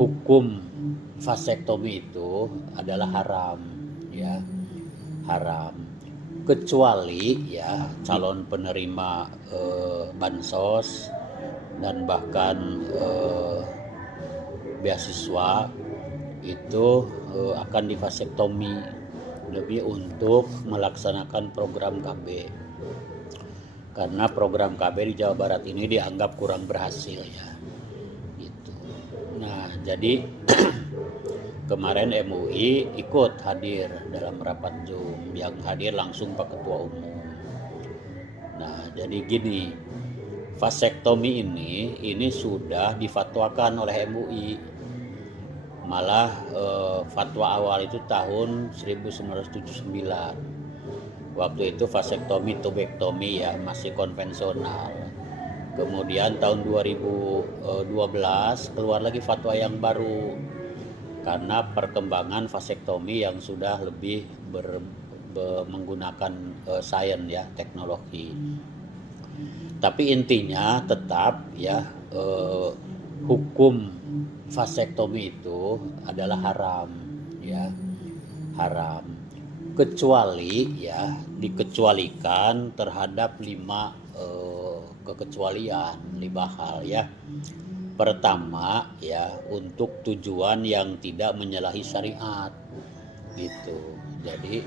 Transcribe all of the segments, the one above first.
Hukum vasektomi itu adalah haram, ya, haram. Kecuali ya calon penerima bansos dan bahkan beasiswa itu akan divasektomi lebih untuk melaksanakan program KB. Karena program KB di Jawa Barat ini dianggap kurang berhasil ya. Gitu. Nah, jadi kemarin MUI ikut hadir dalam rapat Zoom, yang hadir langsung Pak Ketua Umum. Nah, jadi gini, vasektomi ini sudah difatwakan oleh MUI. Malah fatwa awal itu tahun 1979. Waktu itu vasektomi tubektomi ya, masih konvensional. Kemudian tahun 2012 keluar lagi fatwa yang baru karena perkembangan vasektomi yang sudah lebih menggunakan sains ya, teknologi. Tapi intinya tetap ya, hukum vasektomi itu adalah haram ya, haram. Kecuali ya, dikecualikan terhadap 5 kekecualian, 5 hal ya. Pertama ya, untuk tujuan yang tidak menyalahi syariat gitu. Jadi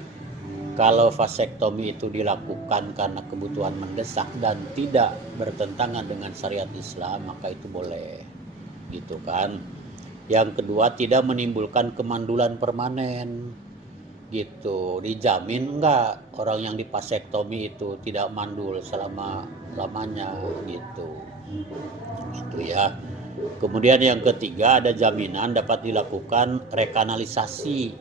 kalau vasektomi itu dilakukan karena kebutuhan mendesak dan tidak bertentangan dengan syariat Islam, maka itu boleh gitu kan. Yang kedua, tidak menimbulkan kemandulan permanen gitu. Dijamin enggak orang yang divasektomi itu tidak mandul selama lamanya gitu. Gitu ya. Kemudian yang ketiga, ada jaminan dapat dilakukan rekanalisasi.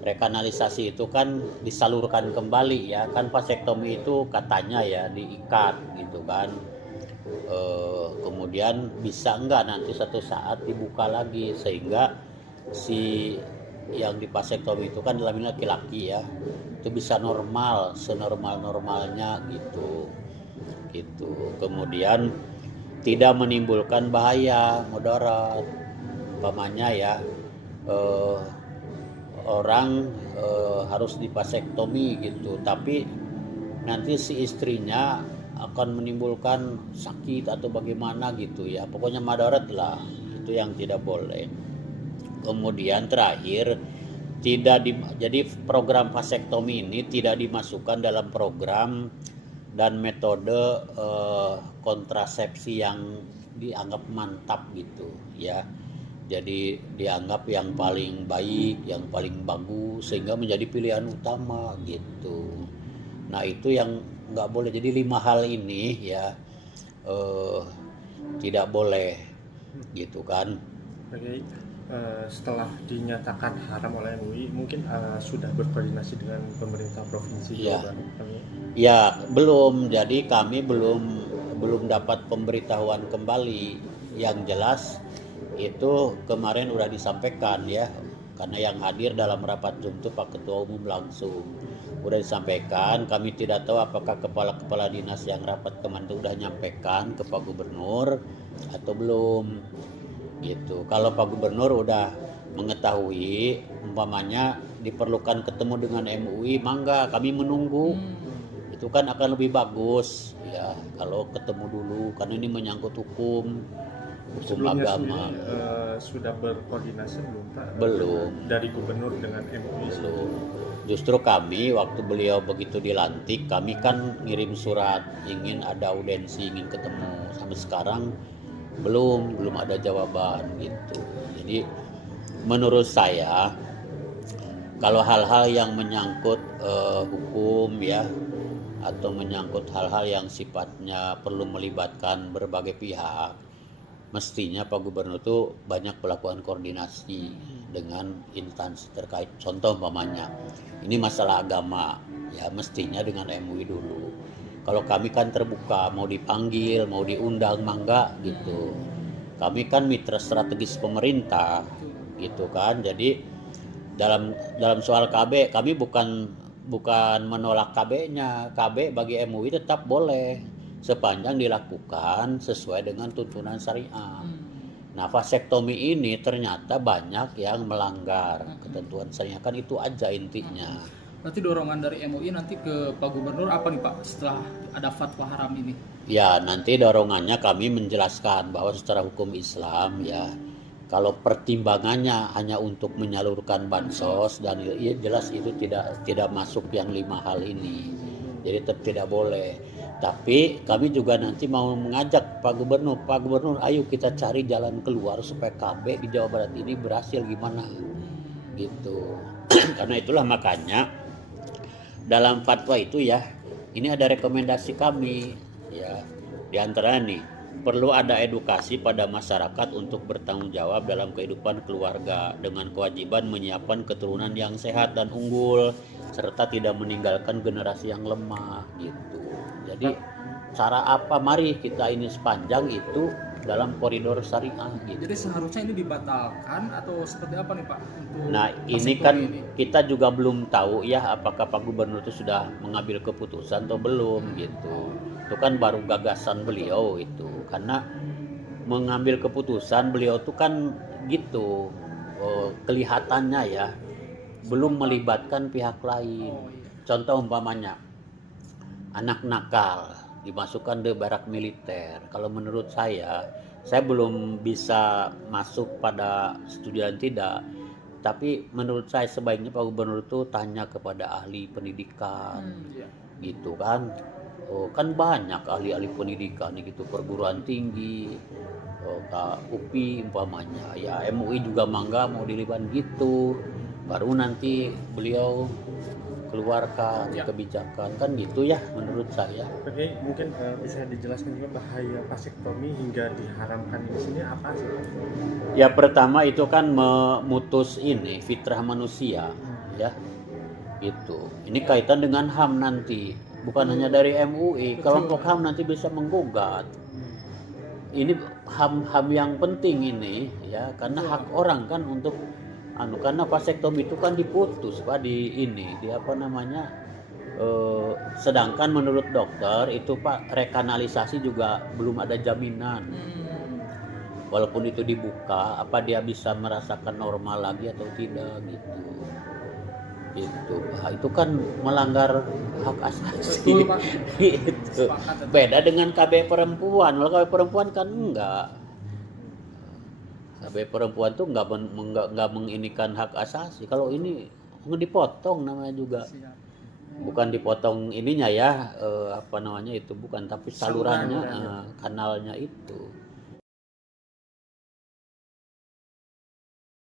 Rekanalisasi itu kan disalurkan kembali ya, kan vasektomi itu katanya ya diikat gitu kan. Kemudian bisa enggak nanti satu saat dibuka lagi, sehingga si yang divasektomi itu kan dalam laki-laki ya, itu bisa normal, senormal-normalnya gitu. Kemudian tidak menimbulkan bahaya mudarat, umpamanya ya, orang harus divasektomi gitu, tapi nanti si istrinya akan menimbulkan sakit atau bagaimana gitu ya, pokoknya madarat lah, itu yang tidak boleh. Kemudian terakhir, jadi program vasektomi ini tidak dimasukkan dalam program dan metode kontrasepsi yang dianggap mantap gitu ya. Jadi dianggap yang paling baik, yang paling bagus, sehingga menjadi pilihan utama gitu. Nah, itu yang nggak boleh. Jadi 5 hal ini ya tidak boleh gitu kan. Oke, setelah dinyatakan haram oleh MUI, mungkin sudah berkoordinasi dengan pemerintah provinsi Jawa Barat? Ya, belum. Jadi kami belum dapat pemberitahuan kembali. Yang jelas itu kemarin udah disampaikan ya, karena yang hadir dalam rapat Zoom itu Pak Ketua Umum langsung udah disampaikan. Kami tidak tahu apakah kepala-kepala dinas yang rapat kemarin itu udah nyampaikan ke Pak Gubernur atau belum gitu. Kalau Pak Gubernur udah mengetahui, umpamanya diperlukan ketemu dengan MUI, mangga kami menunggu. Itu kan akan lebih bagus ya kalau ketemu dulu, karena ini menyangkut hukum Sebelumnya agama. sudah berkoordinasi belum Pak? Belum. Dari gubernur dengan MUI? Belum. Justru kami waktu beliau begitu dilantik, kami kan ngirim surat ingin ada audiensi, ingin ketemu. Sampai sekarang belum ada jawaban gitu. Jadi menurut saya kalau hal-hal yang menyangkut hukum ya, atau menyangkut hal-hal yang sifatnya perlu melibatkan berbagai pihak, mestinya Pak Gubernur itu banyak melakukan koordinasi dengan instansi terkait. Contoh umpamanya, ini masalah agama, ya mestinya dengan MUI dulu. Kalau kami kan terbuka, mau dipanggil, mau diundang, mangga gitu. Kami kan mitra strategis pemerintah, gitu kan. Jadi dalam soal KB, kami bukan menolak KB-nya. KB bagi MUI tetap boleh sepanjang dilakukan sesuai dengan tuntunan syariah Nah, vasektomi ini ternyata banyak yang melanggar ketentuan syariah, kan itu aja intinya. Berarti dorongan dari MUI nanti ke Pak Gubernur apa nih Pak setelah ada fatwa haram ini? Ya, nanti dorongannya kami menjelaskan bahwa secara hukum Islam ya, kalau pertimbangannya hanya untuk menyalurkan bansos dan ya jelas itu tidak masuk yang 5 hal ini. Jadi tetap tidak boleh. Tapi kami juga nanti mau mengajak Pak Gubernur, ayo kita cari jalan keluar supaya KB di Jawa Barat ini berhasil gimana gitu. Karena itulah makanya dalam fatwa itu ya, ini ada rekomendasi kami ya, di antara nih perlu ada edukasi pada masyarakat untuk bertanggung jawab dalam kehidupan keluarga dengan kewajiban menyiapkan keturunan yang sehat dan unggul serta tidak meninggalkan generasi yang lemah gitu. Jadi cara apa, mari kita ini sepanjang itu dalam koridor syariah gitu. Jadi seharusnya ini dibatalkan atau seperti apa nih Pak? Untuk Nah ini kan kita juga belum tahu ya apakah Pak Gubernur itu sudah mengambil keputusan atau belum gitu. Itu kan baru gagasan beliau itu, karena mengambil keputusan beliau itu kan gitu, kelihatannya ya belum melibatkan pihak lain. Contoh umpamanya anak nakal dimasukkan ke barak militer. Kalau menurut saya belum bisa masuk pada setuju dan tidak. Tapi menurut saya sebaiknya Pak Gubernur itu tanya kepada ahli pendidikan, gitu kan. Kan banyak ahli-ahli pendidikan gitu, perguruan tinggi, UPI umpamanya. Ya MUI juga mangga mau dilibatkan gitu. Baru nanti beliau keluarkan kebijakan kan gitu ya menurut saya. Oke, mungkin bisa dijelaskan juga bahaya vasektomi hingga diharamkan di sini apa sih? Ya pertama itu kan memutus ini fitrah manusia ya. Itu. Ini kaitan dengan HAM nanti, bukan hanya dari MUI. Kelompok HAM nanti bisa menggugat. Ini HAM yang penting ini ya, karena hak orang kan untuk karena vasektomi itu kan diputus Pak di apa namanya, sedangkan menurut dokter itu Pak rekanalisasi juga belum ada jaminan. Walaupun itu dibuka, apa dia bisa merasakan normal lagi atau tidak gitu Pak. Itu kan melanggar hak asasi. Gitu. Beda dengan KB perempuan. Kalau KB perempuan kan enggak. KB perempuan tuh nggak menginikan hak asasi. Kalau ini dipotong namanya juga, bukan dipotong ininya ya, apa namanya itu bukan, tapi salurannya, kanalnya itu.